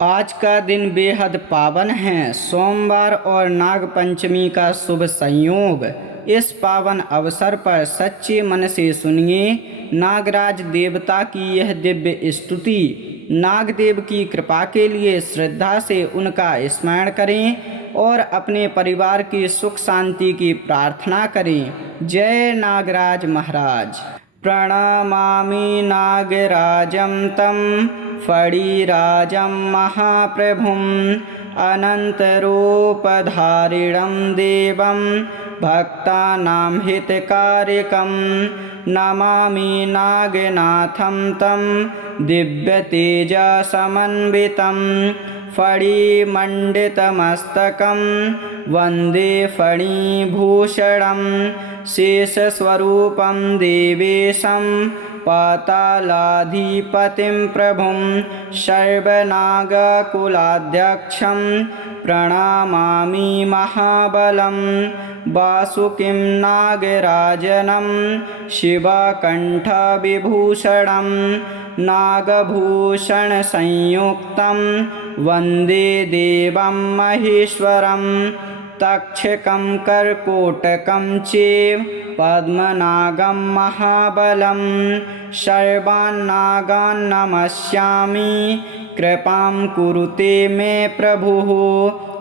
आज का दिन बेहद पावन है। सोमवार और नाग पंचमी का शुभ संयोग। इस पावन अवसर पर सच्चे मन से सुनिए नागराज देवता की यह दिव्य स्तुति। नागदेव की कृपा के लिए श्रद्धा से उनका स्मरण करें और अपने परिवार की सुख शांति की प्रार्थना करें। जय नागराज महाराज। प्रणमामि नागराजं तं फणिराजं महाप्रभुम् अनन्तरूपधारिणं देवं भक्तानां हितकारिकं। नमामि नागनाथं तं दिव्यतेजसमन्वितं फणिमण्डितमस्तकं वन्दे फणिभूषणं। शेषस्वरूपं देवेशं पातालाधिपतिं प्रभुं सर्वनागकुलाध्यक्षं प्रणमामि महाबलं। वासुकिं नागराजनं शिवकण्ठविभूषणं नागभूषणसंयुक्तं वन्दे देवं महेश्वरं। तक्षकं कर्कोटकं चैव पद्मनागं महाबलं। सर्वान् नमस्यामि कृपां कुरुते मे प्रभुः।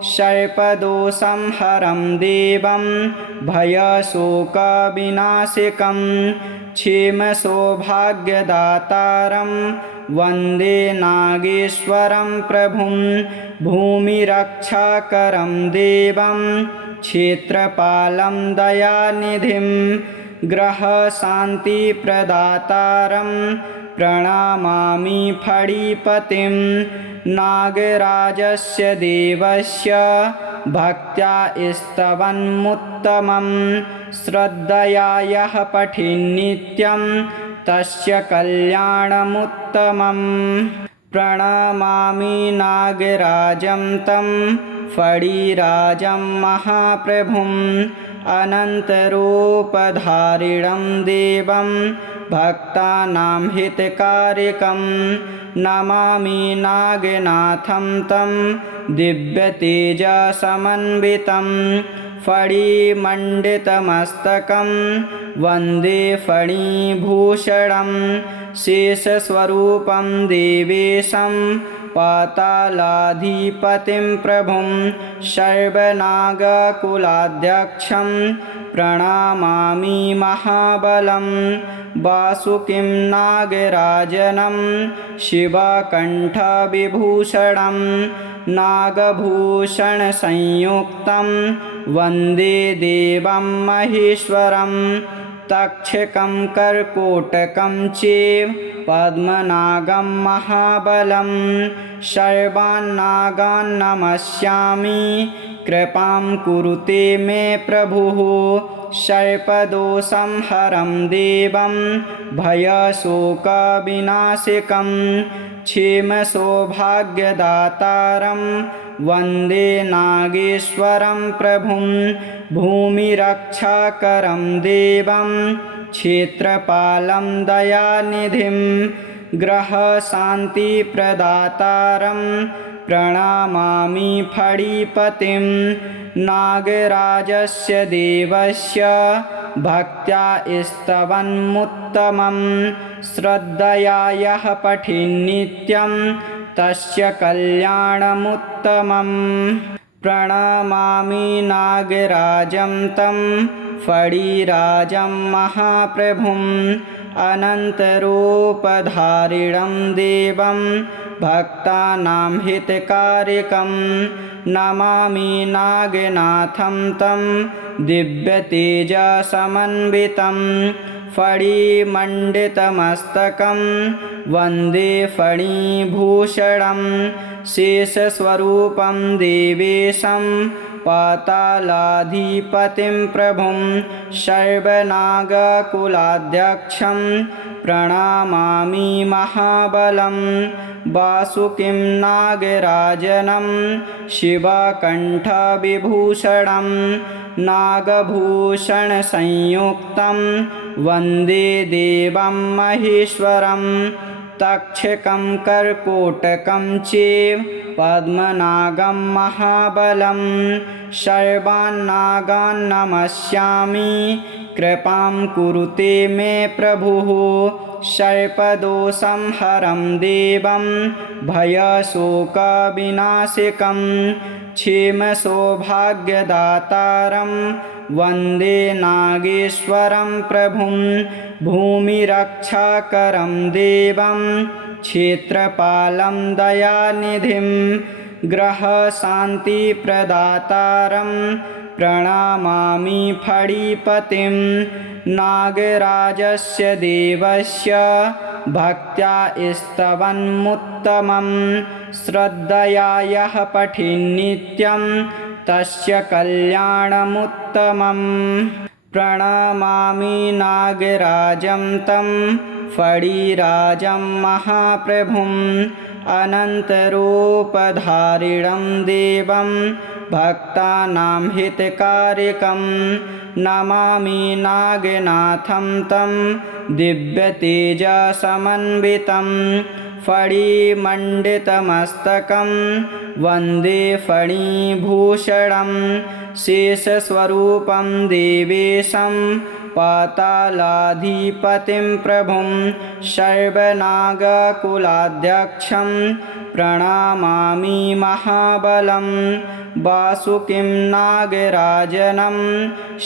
सर्पदोषं हरं देवं भयशोकविनाशकं क्षेमसौभाग्यदातारं वन्दे नागेश्वरं प्रभुं। भूमिरक्षाकरं देवं क्षेत्रपालं दयानिधिं ग्रहशान्तिप्रदातारं प्रणमामि फणिपतिं। नागराजस्य देवस्य भक्त्या स्तवन्मुत्तमं श्रद्धया यः पठेन्नित्यं तस्य कल्याणमुत्तमम्। प्रणमामि नागराजं तं फणिराजं महाप्रभुम् अनन्तरूपधारिणं देवं भक्तानां हितकारिकं। नमामि नागनाथं तं दिव्यतेजसमन्वितं फणिमण्डितमस्तकं वन्दे फणिभूषणं। शेषस्वरूपं देवेशं पातालाधिपतिं प्रभुं सर्वनागकुलाध्यक्षं प्रणमामि महाबलं। वासुकिं नागराजनं शिवकण्ठविभूषणं नागभूषणसंयुक्तं वन्दे देवं महेश्वरं। तक्षकं कर्कोटकं चैव पद्मनागं महाबलं। सर्वान् नमस्यामि कृपां कुरुते मे प्रभुः। सर्पदोषं हरं देवं भयशोकविनाशकं क्षेमसौभाग्यदातारं वन्दे नागेश्वरं प्रभुं। भूमिरक्षाकरं देवं क्षेत्रपालं दयानिधिं ग्रहशान्तिप्रदातारं प्रणमामि फणिपतिं। नागराजस्य देवस्य भक्त्या स्तवन्मुत्तमं श्रद्धया यः पठेन्नित्यं तस्य कल्याणमुत्तमम्। प्रणमामि नागराजं तं फणिराजं महाप्रभुम् अनन्तरूपधारिणं देवं भक्तानां हितकारिकं। नमामि नागनाथं तं दिव्यतेजसमन्वितं फणिमण्डितमस्तकं वन्दे फणिभूषणं। शेषस्वरूपं देवेशं पातालाधिपतिं प्रभुं सर्वनागकुलाध्यक्षं प्रणमामि महाबलं। वासुकिं नागराजनं शिवकण्ठविभूषणं नागभूषणसंयुक्तं वन्दे देवं महेश्वरं। तक्षकं कर्कोटकं चैव पद्मनागं महाबलं सर्वान्नागान् नमस्यामि कृपां कुरुते मे प्रभुः सर्पदोषं हरं देवं भयशोकविनाशकं क्षेमसौभाग्यदातारं वन्दे नागेश्वरं प्रभुं भूमिरक्षाकरं देवं क्षेत्रपालं दयानिधिं ग्रहशान्तिप्रदातारं प्रणमामि फणिपतिं नागराजस्य देवस्य भक्त्या स्तवन्मुत्तमं श्रद्धया यः पठेन्नित्यं तस्य कल्याणमुत्तमम् प्रणमामि नागराजं तं फणिराजं महाप्रभुम् अनन्तरूपधारिणं देवं भक्तानां हितकारिकं नमामि नागनाथं तं दिव्यतेजसमन्वितं फणिमण्डितमस्तकं वन्दे फणिभूषणं शेषस्वरूपं देवेशं पातालाधिपतिं प्रभुं सर्वनागकुलाध्यक्षं प्रणमामि महाबलं वासुकिं नागराजनं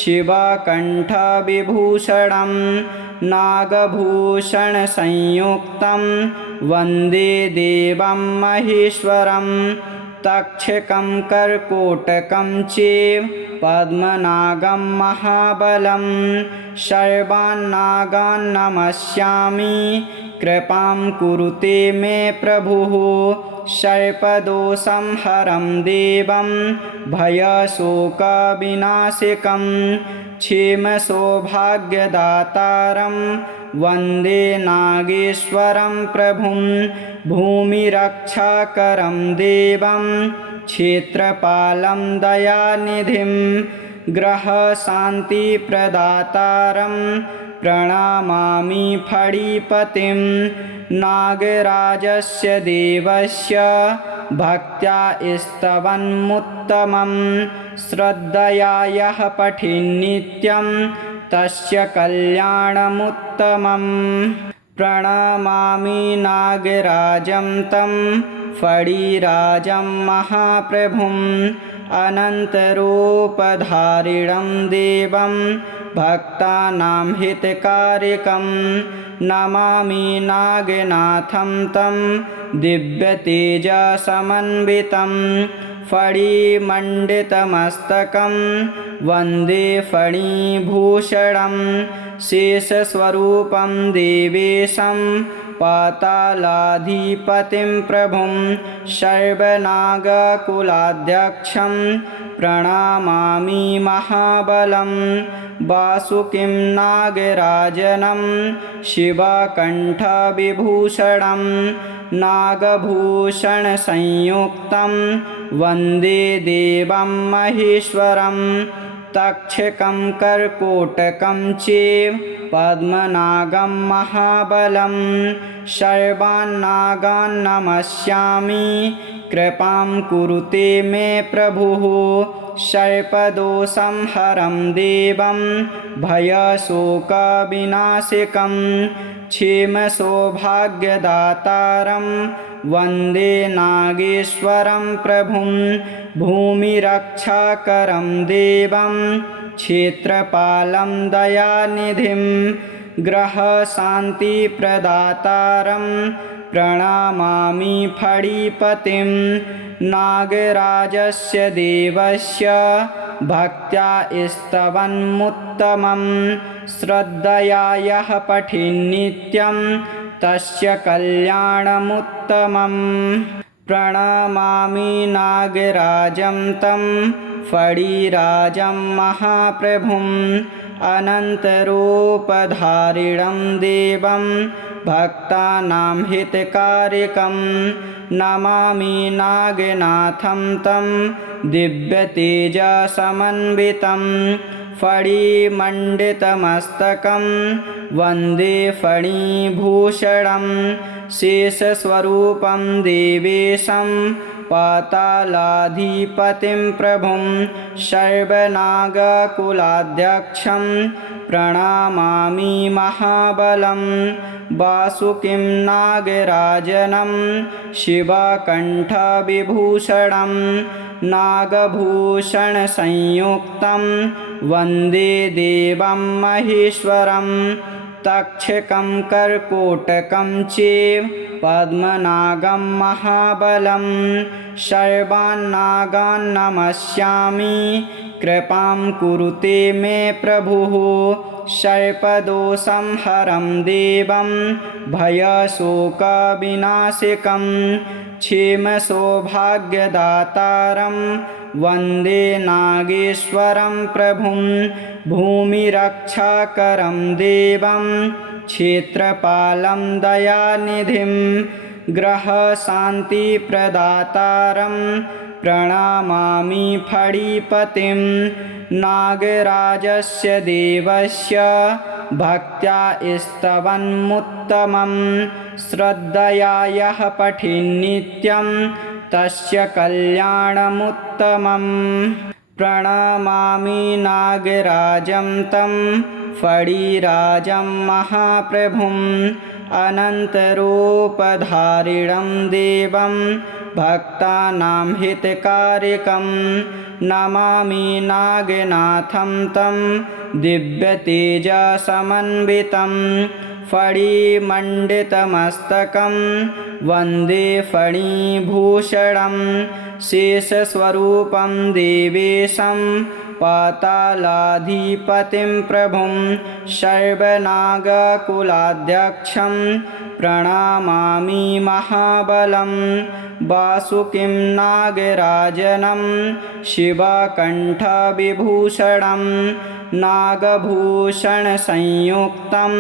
शिवकण्ठविभूषणं नागभूषणसंयुक्तं वन्दे देवं महेश्वरं तक्षकं कर्कोटकं चैव पद्मनागं महाबलं सर्वान्नागान् नमस्यामि कृपां कुरुते मे प्रभुः सर्पदोषं हरं देवं भयशोकविनाशकं क्षेमसौभाग्यदातारं वन्दे नागेश्वरं प्रभुं भूमिरक्षाकरं देवं क्षेत्रपालं दयानिधिं ग्रहशान्तिप्रदातारं प्रणमामि फणिपतिं नागराजस्य देवस्य भक्त्या स्तवन्मुत्तमं श्रद्धया यः पठेन्नित्यं तस्य कल्याणमुत्तमम् प्रणमामि नागराजं तं फणिराजं महाप्रभुम् अनन्तरूपधारिणं देवं भक्तानां हितकारिकं नमामि नागनाथं तं दिव्यतेजसमन्वितं फणिमण्डितमस्तकं वन्दे फणिभूषणं शेषस्वरूपं देवेशं पातालाधिपतिं प्रभुं सर्वनागकुलाध्यक्षं प्रणमामि महाबलं वासुकिं नागराजनं शिवकण्ठविभूषणं नागभूषणसंयुक्तं वन्दे देवं महेश्वरं तक्षकं कर्कोटकं चैव पद्मनागं महाबलं सर्वान्नागान् नमस्यामि कृपां कुरुते मे प्रभुः सर्पदोषं हरं देवं भयशोकविनाशकं क्षेमसौभाग्यदातारं वन्दे नागेश्वरं प्रभुं भूमिरक्षाकरं देवं क्षेत्रपालं दयानिधिं ग्रहशान्तिप्रदातारं प्रणमामि फणिपतिं नागराजस्य देवस्य भक्त्या स्तवन्मुत्तमं श्रद्धया यः पठेन्नित्यं तस्य कल्याणमुत्तमम् प्रणमामि नागराजं तं फणिराजं महाप्रभुम् अनन्तरूपधारिणं देवं भक्तानां हितकारिकं नमामि नागनाथं तं दिव्यतेजसमन्वितं फणिमण्डितमस्तकं वन्दे फणिभूषणं शेषस्वरूपं देवेशं पातालाधिपतिं प्रभुं सर्वनागकुलाध्यक्षं प्रणमामि महाबलं वासुकिं नागराजनं शिवकण्ठविभूषणं नागभूषणसंयुक्तं वन्दे देवं महेश्वरं तक्षकं कर्कोटकं चैव पद्मनागं महाबलं सर्वान्नागान् नमस्यामि कृपां कुरुते मे प्रभुः सर्पदोषं हरं देवं भयशोकविनाशकं क्षेमसौभाग्यदातारं वन्दे नागेश्वरं प्रभुं भूमिरक्षाकरं देवं क्षेत्रपालं दयानिधिं ग्रहशान्तिप्रदातारं प्रणमामि फणिपतिं नागराजस्य देवस्य भक्त्या स्तवन्मुत्तमं श्रद्धया यः पठेन्नित्यं तस्य कल्याणमुत्तमम् प्रणमामि नागराजं तं फणिराजं महाप्रभुम् अनन्तरूपधारिणं देवं भक्तानां हितकारिकं नमामि नागनाथं तं दिव्यतेजसमन्वितं फणिमण्डितमस्तकं वन्दे फणिभूषणं शेषस्वरूपं देवेशं पातालाधिपतिं प्रभुं सर्वनागकुलाध्यक्षं प्रणमामि महाबलं वासुकिं नागराजनं शिवकण्ठविभूषणं नागभूषणसंयुक्तं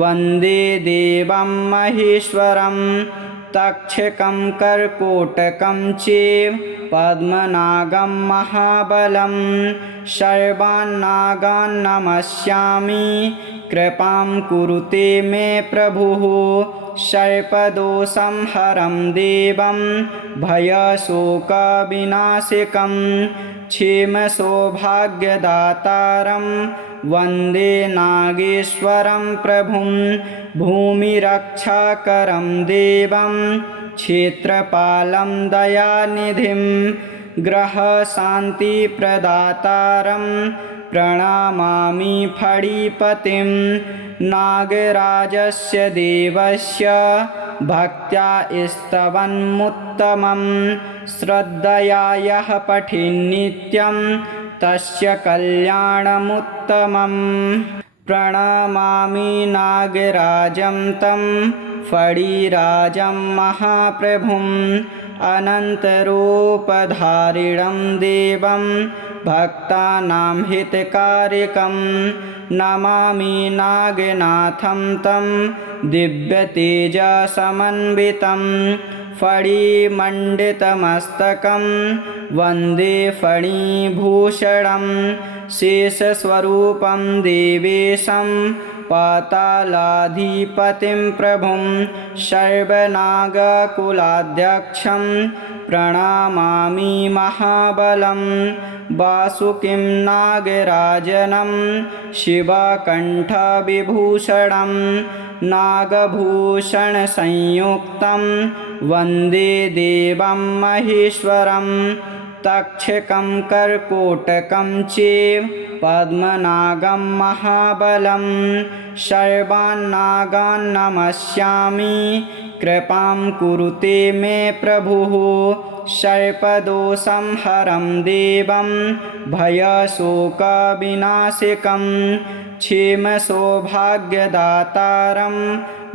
वन्दे देवं महेश्वरं तक्षकं कर्कोटकं चैव पद्मनागं महाबलं सर्वान्नागान् नमस्यामि कृपां कुरुते मे प्रभुः सर्पदोषं हरं देवं भयशोकविनाशकं क्षेमसौभाग्यदातारं वन्दे नागेश्वरं प्रभुं भूमिरक्षाकरं देवं क्षेत्रपालं दयानिधिं ग्रहशान्तिप्रदातारं प्रणमामि फणिपतिं नागराजस्य देवस्य भक्त्या स्तवन्मुत्तमं श्रद्धया यः पठेन्नित्यं तस्य कल्याणमुत्तमम् प्रणमामि नागराजं तं फणिराजं महाप्रभुम् अनन्तरूपधारिणं देवं भक्तानां हितकारिकं नमामि नागनाथं तं दिव्यतेजसमन्वितं फणिमण्डितमस्तकं वन्दे फणिभूषणं शेषस्वरूपं देवेशं पातालाधिपतिं प्रभुं सर्वनागकुलाध्यक्षं प्रणमामि महाबलं वासुकिं नागराजनं शिवकण्ठविभूषणं नागभूषणसंयुक्तं वन्दे देवं महेश्वरं तक्षकं कर्कोटकं चैव पद्मनागं महाबलं सर्वान्नागान् नमस्यामि कृपां कुरुते मे प्रभुः सर्पदोषं हरं देवं भयशोकविनाशकं क्षेमसौभाग्यदातारं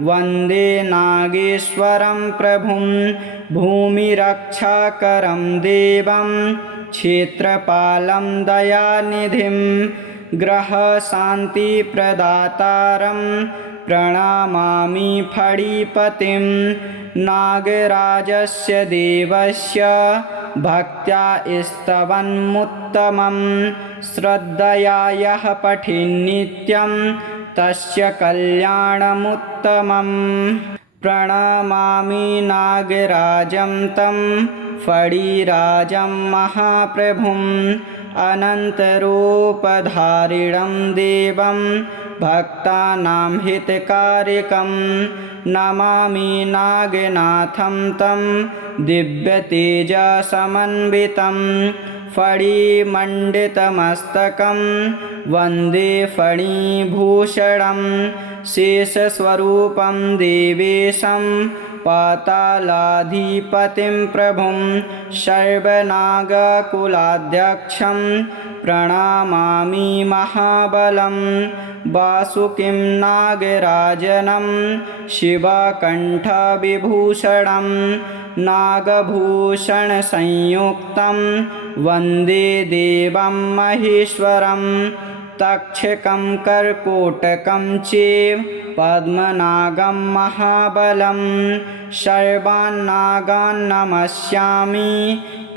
वन्दे नागेश्वरं प्रभुं भूमिरक्षाकरं देवं क्षेत्रपालं दयानिधिं ग्रहशान्तिप्रदातारं प्रणमामि फणिपतिं नागराजस्य देवस्य भक्त्या स्तवन्मुत्तमं श्रद्धया यः पठेन्नित्यं तस्य कल्याणमुत्तमम् प्रणमामि नागराजं तं फणिराजं महाप्रभुम् अनन्तरूपधारिणं देवं भक्तानां हितकारिकं नमामि नागनाथं तं दिव्यतेजसमन्वितं फणिमण्डितमस्तकं वन्दे फणिभूषणं शेषस्वरूपं देवेशं पातालाधिपतिं प्रभुं सर्वनागकुलाध्यक्षं प्रणमामि महाबलं वासुकिं नागराजनं शिवकण्ठविभूषणं नागभूषणसंयुक्तं वन्दे देवं महेश्वरं तक्षकं कर्कोटकं चैव पद्मनागं महाबलं सर्वान्नागान् नमस्यामि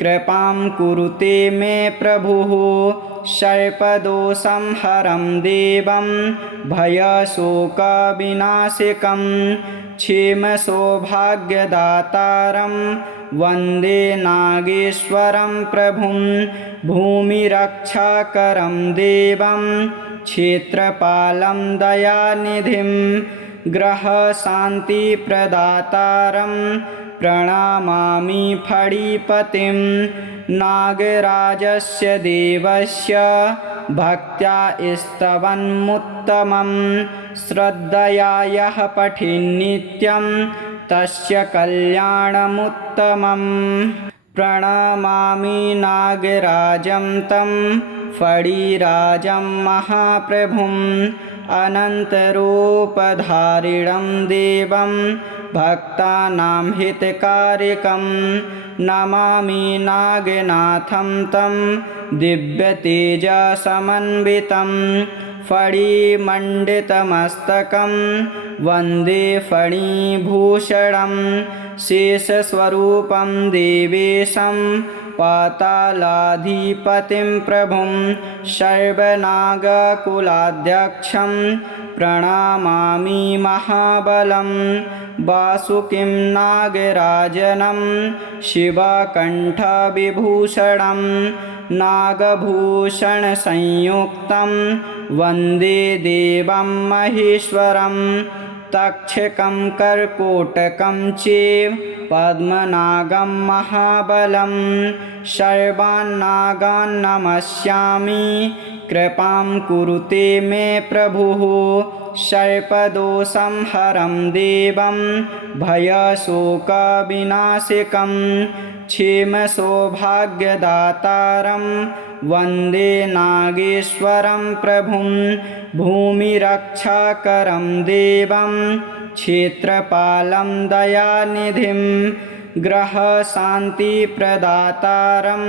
कृपां कुरुते मे प्रभुः सर्पदोषंहरं देवं भयशोकविनाशकं क्षेमसौभाग्यदातारं वन्दे नागेश्वरं प्रभुं भूमिरक्षाकरं देवं क्षेत्रपालं दयानिधिं ग्रहशान्तिप्रदातारं प्रणमामि फणिपतिं नागराजस्य देवस्य भक्त्या स्तवन्मुत्तमं श्रद्धया यः पठेन्नित्यं तस्य कल्याणमुत्तमम् प्रणमामि नागराजं तं फणिराजं महाप्रभुम् अनन्तरूपधारिणं देवं भक्तानां हितकारिकं नमामि नागनाथं तं दिव्यतेजसमन्वितं फणिमण्डितमस्तकं वन्दे फणिभूषणं शेषस्वरूपं देवेशं पातालाधिपतिं प्रभुं सर्वनागकुलाध्यक्षं प्रणमामि महाबलं वासुकिं नागराजनं शिवकण्ठविभूषणं नागभूषणसंयुक्तं वन्दे देवं महेश्वरं तक्षकं कर्कोटकं चैव पद्मनागं महाबलं सर्वान्नागान् नमस्यामि कृपां कुरुते मे प्रभुः सर्पदोषंहरं देवं भयशोकविनाशकं क्षेमसौभाग्यदातारं वन्दे नागेश्वरं प्रभुं भूमिरक्षाकरं देवं क्षेत्रपालं दयानिधिं ग्रहशान्तिप्रदातारं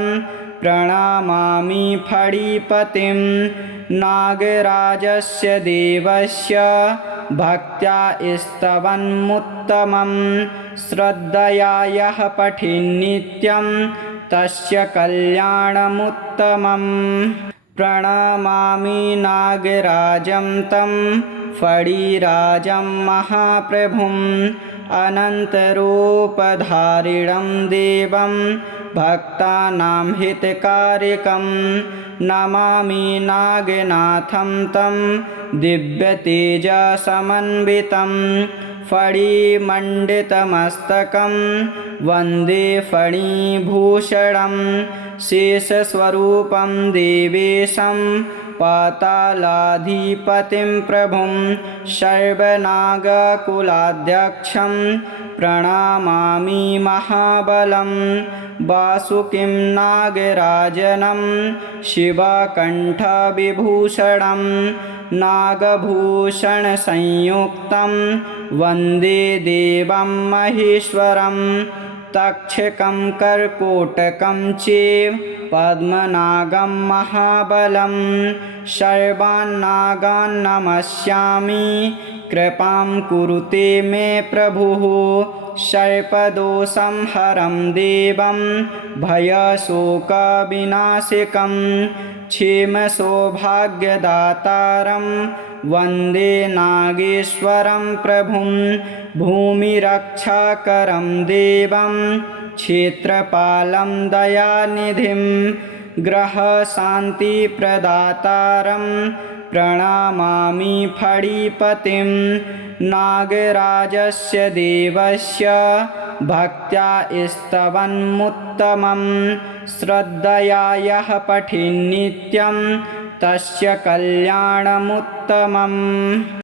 प्रणमामि फणिपतिं नागराजस्य देवस्य भक्त्या स्तवन्मुत्तमं श्रद्धया यः पठेन्नित्यं तस्य कल्याणमुत्तमम् प्रणमामि नागराजं तं फणिराजं महाप्रभुम् अनन्तरूपधारिणं देवं भक्तानां हितकारिकं नमामि नागनाथं तं दिव्यतेजसमन्वितं फणिमण्डितमस्तकं वन्दे फणिभूषणं शेषस्वरूपं देवेशं पातालाधिपतिं प्रभुं सर्वनागकुलाध्यक्षं प्रणमामि महाबलं वासुकिं नागराजनं शिवकण्ठविभूषणं नागभूषणसंयुक्तं वन्दे देवं महेश्वरं तक्षकं कर्कोटकं चैव पद्मनागं महाबलं सर्वान्नागान् नमस्यामि कृपां कुरुते मे प्रभुः सर्पदोषंहरं देवं भयशोकविनाशकं क्षेमसौभाग्यदातारं वन्दे नागेश्वरं प्रभुं भूमिरक्षाकरं देवं क्षेत्रपालं दयानिधिं ग्रहशान्तिप्रदातारं प्रणमामि फणिपतिं नागराजस्य देवस्य भक्त्या स्तवन्मुत्तमं श्रद्धया यः पठेन्नित्यं तस्य कल्याणमुत्तमम्।